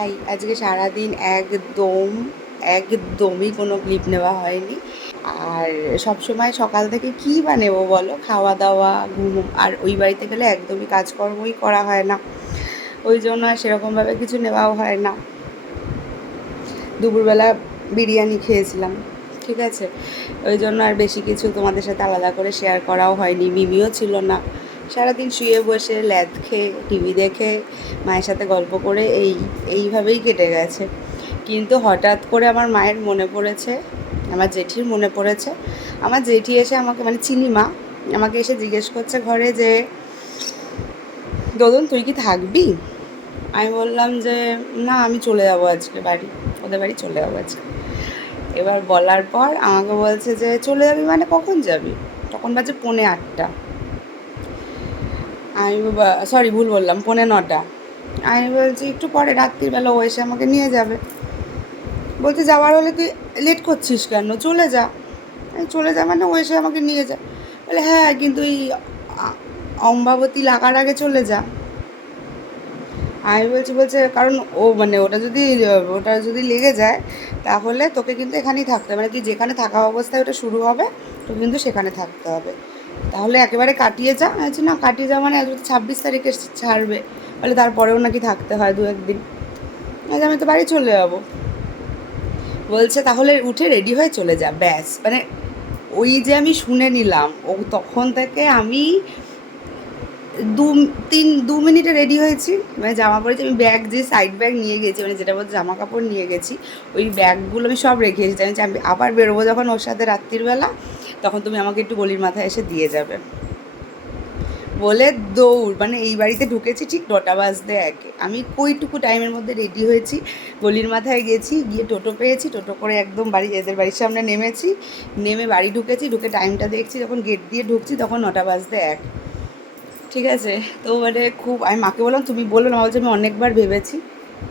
High, আজকে সারাদিন একদমই কোনো ক্লিপ নেওয়া হয়নি। আর সবসময় সকাল থেকে কী বা নেবো বলো, খাওয়া দাওয়া ঘুম, আর ওই বাড়িতে গেলে একদমই কাজকর্মই করা হয় না, ওই জন্য আর সেরকমভাবে কিছু নেওয়াও হয় না। দুপুরবেলা বিরিয়ানি খেয়েছিলাম, ঠিক আছে, ওই জন্য আর বেশি কিছু তোমাদের সাথে আলাদা করে শেয়ার করাও হয়নি। মিমিও ছিল না, সারাদিন শুয়ে বসে ল্যাদ খেয়ে টিভি দেখে মায়ের সাথে গল্প করে এইভাবেই কেটে গেছে। কিন্তু হঠাৎ করে আমার মায়ের মনে পড়েছে, আমার জেঠির মনে পড়েছে। আমার জেঠি এসে আমাকে, মানে চিনিমা, আমাকে এসে জিজ্ঞেস করছে ঘরে যে, দোদন তুই কি থাকবি? আমি বললাম যে না, আমি চলে যাবো আজকে বাড়ি, ওদের বাড়ি চলে যাবো আজকে। এবার বলার পর আমাকে বলছে যে চলে যাবি মানে কখন যাবি? তখন বাজে 8:45। আমি সরি, ভুল বললাম, 8:45। আমি বলছি একটু পরে, রাত্রিবেলা ও এসে আমাকে নিয়ে যাবে। বলতে যাওয়ার হলে তুই লেট করছিস কেন, চলে যা। চলে যা মানে ও এসে আমাকে নিয়ে যা। বলে হ্যাঁ, কিন্তু এই অম্বাবতী লাগার আগে চলে যা। আমি বলছে কারণ ও, মানে ওটা যদি লেগে যায় তাহলে তোকে কিন্তু এখানেই থাকতে হবে, মানে কি যেখানে থাকা অবস্থায় ওটা শুরু হবে তোকে কিন্তু সেখানে থাকতে হবে। তাহলে একেবারে কাটিয়ে যা। আচ্ছা না, কাটিয়ে যা মানে 26 তারিখে ছাড়বে, বলে তারপরেও নাকি থাকতে হয় 2-1 দিন। আচ্ছা, আমি তো বাড়ি চলে যাবো। বলছে তাহলে উঠে রেডি হয়ে চলে যা, ব্যাস। মানে ওই যে আমি শুনে নিলাম, ও তখন থেকে আমি 2-3 মিনিটে রেডি হয়েছি, মানে জামা পরেছি। আমি ব্যাগ, যে সাইড ব্যাগ নিয়ে গেছি, মানে যেটা বলতে জামা কাপড় নিয়ে গেছি, ওই ব্যাগগুলো আমি সব রেখে এসেছি। আমি আবার বেরোবো যখন ওর সাথে রাত্রিবেলা, তখন তুমি আমাকে একটু গলির মাথায় এসে দিয়ে যাবে বলে দৌড়। মানে এই বাড়িতে ঢুকেছি ঠিক 9টা বাজতে একে। আমি কইটুকু টাইমের মধ্যে রেডি হয়েছি, গলির মাথায় গেছি, গিয়ে টোটো পেয়েছি, টোটো করে একদম এদের বাড়ির সামনে নেমেছি, নেমে বাড়ি ঢুকেছি। ঢুকে টাইমটা দেখছি, যখন গেট দিয়ে ঢুকছি তখন 9টা বাজতে এক, ঠিক আছে। তো মানে খুব, আমি মাকে বললাম তুমি বললো না, বলছে আমি অনেকবার ভেবেছি,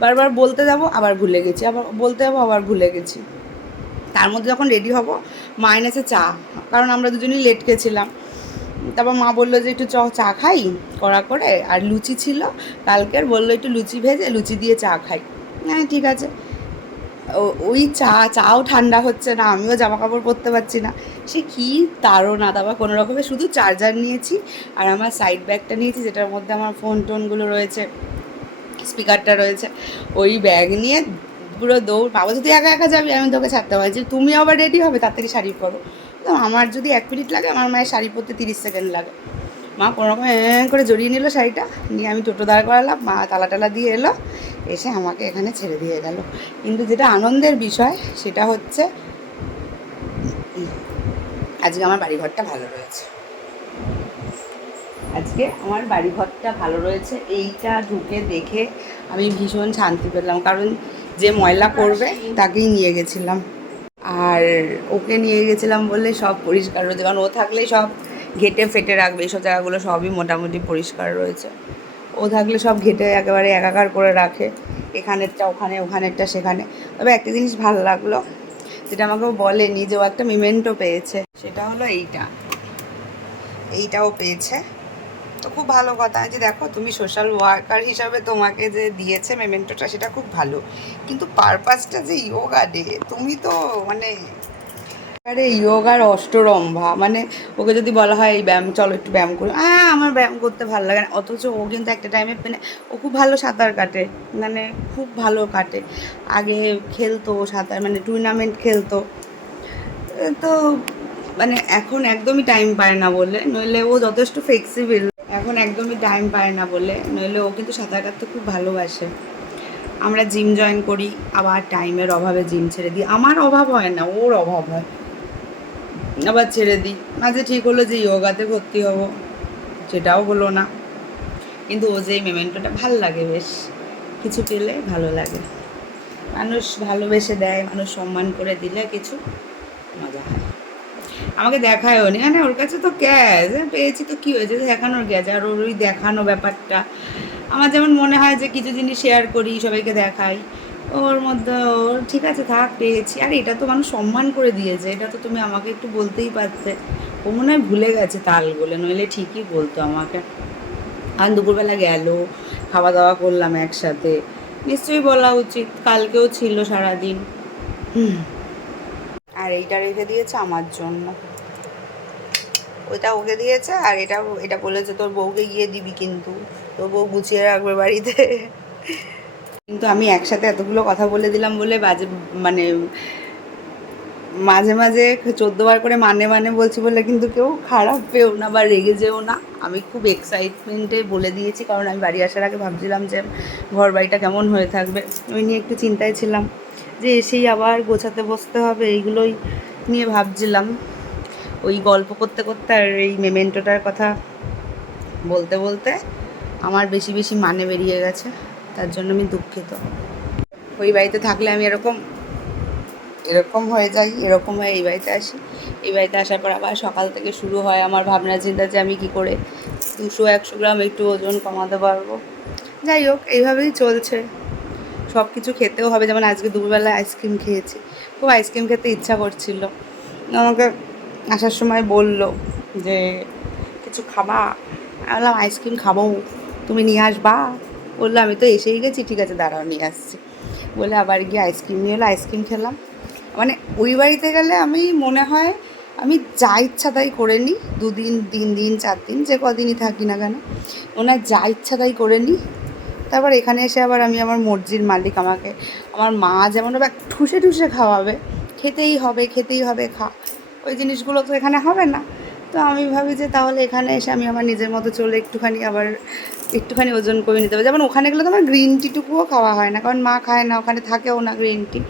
বারবার বলতে যাবো আবার ভুলে গেছি, আবার বলতে যাবো আবার ভুলে গেছি। তার মধ্যে যখন রেডি হব, মা এনেছে চা, কারণ আমরা দুজনেই লেট খেয়েছিলাম। তারপর মা বললো যে একটু চা খাই কড়া করে, আর লুচি ছিল কালকের, বললো একটু লুচি ভেজে লুচি দিয়ে চা খাই। হ্যাঁ ঠিক আছে। ওই চাও ঠান্ডা হচ্ছে না, আমিও জামা কাপড় পরতে পারছি না। সে কী তাড়না, তারপর কোনো রকমে শুধু চার্জার নিয়েছি আর আমার সাইড ব্যাগটা নিয়েছি, যেটার মধ্যে আমার ফোন টোনগুলো রয়েছে, স্পিকারটা রয়েছে। ওই ব্যাগ নিয়ে পুরো দৌড়। বাবা যদি একা একা যাবি, আমি তোকে ছাড়তে পারছি, তুমি আবার রেডি হবে, তাড়াতাড়ি শাড়ি পরো। তো আমার যদি 1 মিনিট লাগে, আমার মায়ের শাড়ি পরতে 30 সেকেন্ড লাগে। মা কোনো রকম করে জড়িয়ে নিল শাড়িটা, নিয়ে আমি টোটো দাঁড় করালাম, মা তালা টালা দিয়ে এলো, এসে আমাকে এখানে ছেড়ে দিয়ে গেল। কিন্তু যেটা আনন্দের বিষয় সেটা হচ্ছে আজকে আমার বাড়িঘরটা ভালো রয়েছে। আজকে আমার বাড়িঘরটা ভালো রয়েছে, এইটা ঢুকে দেখে আমি ভীষণ শান্তি পেলাম। কারণ যে ময়লা করবে তাকেই নিয়ে গেছিলাম, আর ওকে নিয়ে গেছিলাম বলে সব পরিষ্কার রয়েছে। কারণ ও থাকলেই সব ঘেটে ফেটে রাখবে, এইসব জায়গাগুলো সবই মোটামুটি পরিষ্কার রয়েছে। ও থাকলে সব ঘেটে একেবারে একাকার করে রাখে, এখানেরটা ওখানে, ওখানেরটা সেখানে। তবে একটা জিনিস ভালো লাগলো, যেটা আমাকেও বলেনি, যে ও একটা মেমেন্টো পেয়েছে, সেটা হলো এইটাও পেয়েছে। তো খুব ভালো কথা যে দেখো, তুমি সোশ্যাল ওয়ার্কার হিসাবে তোমাকে যে দিয়েছে মেমেন্টোটা, সেটা খুব ভালো। কিন্তু পারপাসটা যে ইয়োগা ডে, তুমি তো মানে আরে ইয়োগার অষ্টরম্ভা। মানে ওকে যদি বলা হয় এই ব্যায়াম, চলো একটু ব্যায়াম করি, আমার ব্যায়াম করতে ভালো লাগে না। অথচ ও কিন্তু একটা টাইমে, মানে ও খুব ভালো সাঁতার কাটে, মানে খুব ভালো কাটে। আগে খেলতো সাঁতার, মানে টুর্নামেন্ট খেলতো। তো মানে এখন একদমই টাইম পায় না বলে, নইলে ও যথেষ্ট ফ্লেক্সিবল। এখন একদমই টাইম পায় না বলে, নইলে ও কিন্তু সাঁতার কাটতে খুব ভালোবাসে। আমরা জিম জয়েন করি, আবার টাইমের অভাবে জিম ছেড়ে দিই। আমার অভাব হয় না, ওর অভাব হয়, আবার ছেড়ে দিই। মাঝে ঠিক হলো যে ইয়োগাতে ভর্তি হব, সেটাও হলো না। কিন্তু ও যে মেমেন্টোটা ভাল লাগে, বেশ কিছু পেলে ভালো লাগে। মানুষ ভালোবেসে দেয়, মানুষ সম্মান করে দিলে কিছু মজা হয়। আমাকে দেখায়ও নি, মানে ওর কাছে তো ক্যাশ পেয়েছি, তো কী হয়েছে, দেখানোর গ্যাজ। আর ওর ওই দেখানো ব্যাপারটা, আমার যেমন মনে হয় যে কিছু জিনিস শেয়ার করি, সবাইকে দেখাই, ওর মধ্যে ওর ঠিক আছে থাক, পেয়েছি। আর এটা তো মানুষ সম্মান করে দিয়েছে, এটা তো তুমি আমাকে একটু বলতেই পারতে। ও মনে হয় ভুলে গেছে তাল বলে, নইলে ঠিকই বলতো আমাকে। আর দুপুরবেলা গেল, খাওয়া দাওয়া করলাম একসাথে, নিশ্চয়ই বলা উচিত, কালকেও ছিল সারাদিন। আর এইটা রেখে দিয়েছে আমার জন্য, ওইটা ওকে দিয়েছে, আর এটা এটা বলেছে তোর বউকে গিয়ে দিবি, কিন্তু তোর বউ গুছিয়ে রাখবে বাড়িতে। কিন্তু আমি একসাথে এতগুলো কথা বলে দিলাম বলে বাজে, মানে মাঝে মাঝে 14 বার করে মানে বলছি বলে কিন্তু কেউ খারাপ পেও না বা রেগে যেও না। আমি খুব এক্সাইটমেন্টে বলে দিয়েছি, কারণ আমি বাড়ি আসার আগে ভাবছিলাম যে ঘর বাড়িটা কেমন হয়ে থাকবে, ওই নিয়ে একটু চিন্তায় ছিলাম, যে এসেই আবার গোছাতে বসতে হবে, এইগুলোই নিয়ে ভাবছিলাম। ওই গল্প করতে করতে আর এই মেমেন্টোটার কথা বলতে বলতে আমার বেশি বেশি মানে বেরিয়ে গেছে, তার জন্য আমি দুঃখিত। ওই বাড়িতে থাকলে আমি এরকম হয়ে যাই, এরকম হয়ে এই বাড়িতে আসি। এই বাড়িতে আসার পর আবার সকাল থেকে শুরু হয় আমার ভাবনা চিন্তা, যে আমি কী করে 200-100 গ্রাম একটু ওজন কমাতে পারবো। যাই হোক, এইভাবেই চলছে। সব কিছু খেতেও হবে, যেমন আজকে দুপুরবেলা আইসক্রিম খেয়েছি, খুব আইসক্রিম খেতে ইচ্ছা করছিল। আমাকে আসার সময় বলল যে কিছু খাবা, আমি বললাম আইসক্রিম খাবো, তুমি নিয়ে আসবা। বললো আমি তো এসেই গেছি, ঠিক আছে দাঁড়াও নিয়ে আসছি। বলে আবার গিয়ে আইসক্রিম নিয়ে এলো, আইসক্রিম খেলাম। মানে ওই বাড়িতে গেলে আমি মনে হয় আমি যা ইচ্ছা তাই করে নিই, 2 দিন 3 দিন 4 দিন যে কদিনই থাকি না কেন, ওনার যা ইচ্ছা তাই করে নিই। তারপর এখানে এসে আবার আমি আমার মর্জির মালিক। আমাকে আমার মা যেমনভাবে ঠুসে ঠুসে খাওয়াবে, খেতেই হবে খা, ওই জিনিসগুলো তো এখানে হবে না। তো আমি ভাবি যে তাহলে এখানে এসে আমি আমার নিজের মতো চলে একটুখানি ওজন করে নিতে হবে। যেমন ওখানে গেলে তো আমার গ্রিন টিটুকুও খাওয়া হয় না, কারণ মা খায় না, ওখানে থাকেও না গ্রিন টি।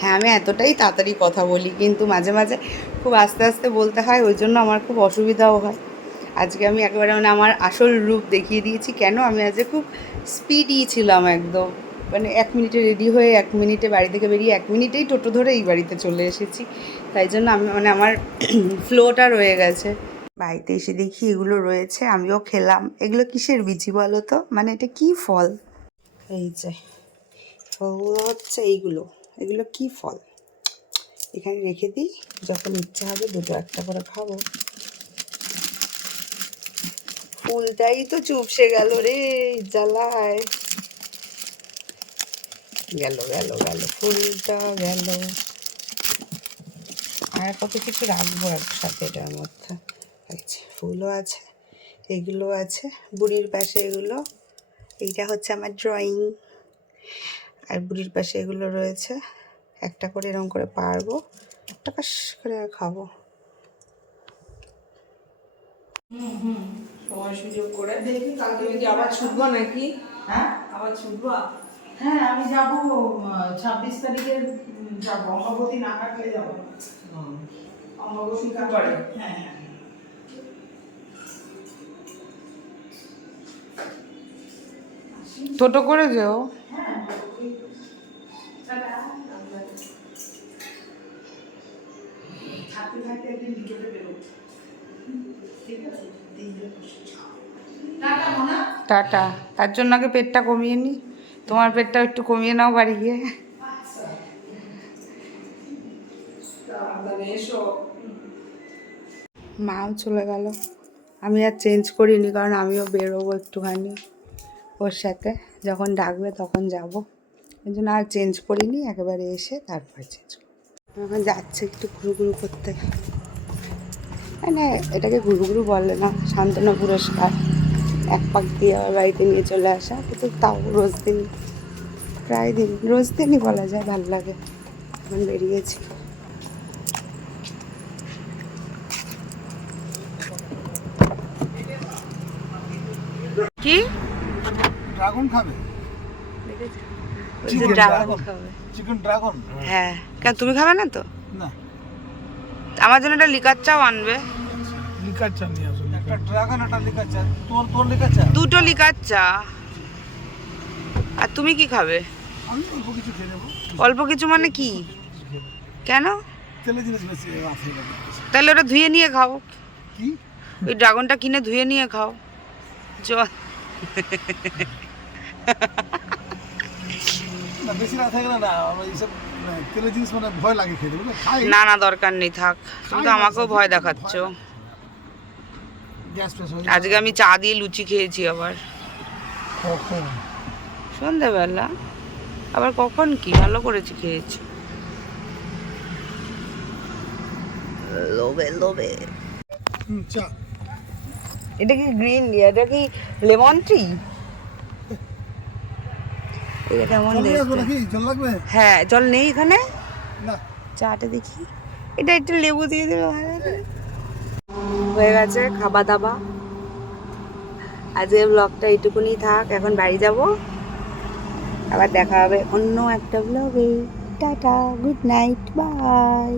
হ্যাঁ, আমি এতটাই তাড়াতাড়ি কথা বলি, কিন্তু মাঝে মাঝে খুব আস্তে আস্তে বলতে হয়, ওই জন্য আমার খুব অসুবিধাও হয়। আজকে আমি একেবারে মানে আমার আসল রূপ দেখিয়ে দিয়েছি। কেন আমি আজকে খুব স্পিডি ছিলাম একদম, মানে 1 মিনিটে রেডি হয়ে 1 মিনিটে বাড়ি থেকে বেরিয়ে 1 মিনিটেই টোটো ধরে এই বাড়িতে চলে এসেছি। তাই জন্য আমি মানে আমার ফ্লোটা রয়ে গেছে। বাড়িতে এসে দেখি এগুলো রয়েছে, আমিও খেলাম। এগুলো কিসের বিচি বলো তো, মানে এটা কি ফল? এই যে ফলগুলো হচ্ছে এগুলো কি ফল, এখানে রেখে দিই, যখন ইচ্ছা হবে দুটো একটা করে খাবো। ফুলটাই তো চুপসে গেল রে, জ্বালায় গেল ফুলটা গেল। আর কত কিছু রাখবো একসাথে এটার মধ্যে। আচ্ছা, ফুলও আছে, এগুলো আছে বুড়ির পাশে, এগুলো এইটা হচ্ছে আমার ড্রয়িং, আর বুড়ির পাশে এগুলো রয়েছে। একটা করে এরকম করে পারবো, টাকাস করে আর খাবো। সময় সুযোগ করে দেখি। কালকে যদি আবার ছুটবো নাকি? হ্যাঁ, আবার ছুটবো। হ্যাঁ, আমি যাবো 26 তারিখে যাবো, অমাবতী না কাটলে যাবো। অমাবতী কাটলে, হ্যাঁ হ্যাঁ। টোটো করে যেও। হ্যাঁ, থাকতে থাকতে একদিন ভিডিওতে বেরোবো। ঠিক আছে, টাটা। তার জন্য আগে পেটটা কমিয়ে নি, তোমার পেটটা একটু কমিয়ে নাও বাড়ি গিয়ে। মাও চলে গেল, আমি আর চেঞ্জ করিনি, কারণ আমিও বেরোবো একটুখানি ওর সাথে, যখন ডাকবে তখন যাব। ওই জন্য আর চেঞ্জ করিনি, একেবারে এসে তারপর চেঞ্জ করব। এখন যাচ্ছে একটু ঘুরুঘুরু করতে। না, এটাকে ঘুরুঘুরু বলে না, সান্ত্বনা পুরস্কার। 1 পাক দিয়ে আবার বাড়িতে নিয়ে চলে আসা, কিন্তু তাও প্রায় দিন রোজ দিনই বলা যায়, ভালো লাগে। এখন বেরিয়েছি। কি ড্রাগন খাবে? ড্রাগন খাবে? Chicken dragon? হ্যাঁ, কেন তুমি খাবে না তো? না, আমার জন্য একটা লিকার চাও আনবে। লিকার চা নিয়ে আসুন। একটা ড্রাগন, একটা লিকার চা। তোর লিকার চা? 2টো লিকার চা। আর তুমি কি খাবে? আমি অল্প কিছু খেয়ে নেবো। অল্প কিছু মানে কি? কেন? তেলের জিনিস বেশি আছে। তাহলে ওটা ধুয়ে নিয়ে খাও। কি? ওই ড্রাগনটা কিনে ধুয়ে নিয়ে খাও। জল না, বেশি রাত হয়ে গেলে না, এইসব তেলের জিনিস মানে ভয় লাগে খেতে, বুঝলে? খাই না দরকার নেই, থাক। তুমি তো আমাকেও ভয় দেখাচ্ছ। গ্যাস ফ্যাস হয়ে আজকে আমি চা দিয়ে লুচি খেয়েছি আবার। কখন? সন্ধ্যাবেলা আবার কখন কি ভালো করেছি খেয়েছি লোভে লোভে। চা এটা কি গ্রিন এটা কি লেমন ট্রি? এটা কেমন জল নিয়ে আসবো দেখতে? নাকি? জল লাগবে? হ্যাঁ জল নেই এখানে, না। চাটা দেখি। এটা একটু লেবু দিয়ে দেবে ভালো করে। হয়ে গেছে খাওয়া দাওয়া। আজকের ব্লগটা এইটুকুনি থাক, এখন বাড়ি যাব, আবার দেখা হবে অন্য একটা ব্লগে। Tata, good night, by.